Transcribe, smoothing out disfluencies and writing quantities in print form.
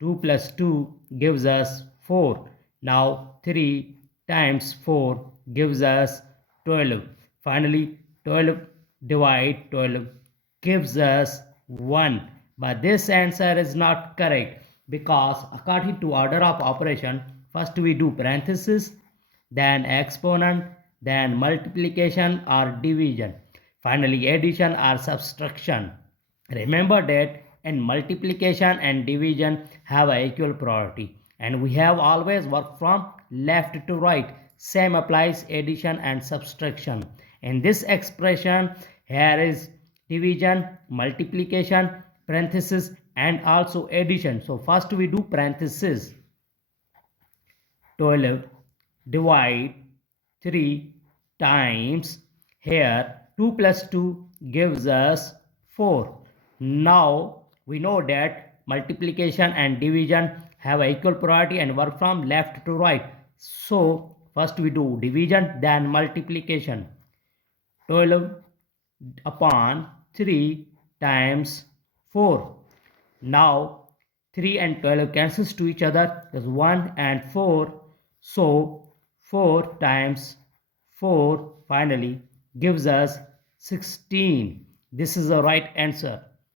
2 plus 2 gives us 4. Now 3 times 4 gives us 12. Finally 12 divide 12 gives us 1. But this answer is not correct because according to order of operation, first we do parenthesis, then exponent, then multiplication or division, finally addition or subtraction. Remember that in multiplication and division have a equal priority, and we have always worked from left to right. Same applies addition and subtraction. In this expression, here is division, multiplication, parenthesis, and also addition. So first we do parenthesis. 12 divide 3 times, here 2 plus 2 gives us 4. Now we know that multiplication and division have equal priority and work from left to right. So first we do division, then multiplication. 12 upon 3 times 4. Now 3 and 12 cancels to each other. There's 1 and 4. So 4 times 4 finally gives us 16. This is the right answer.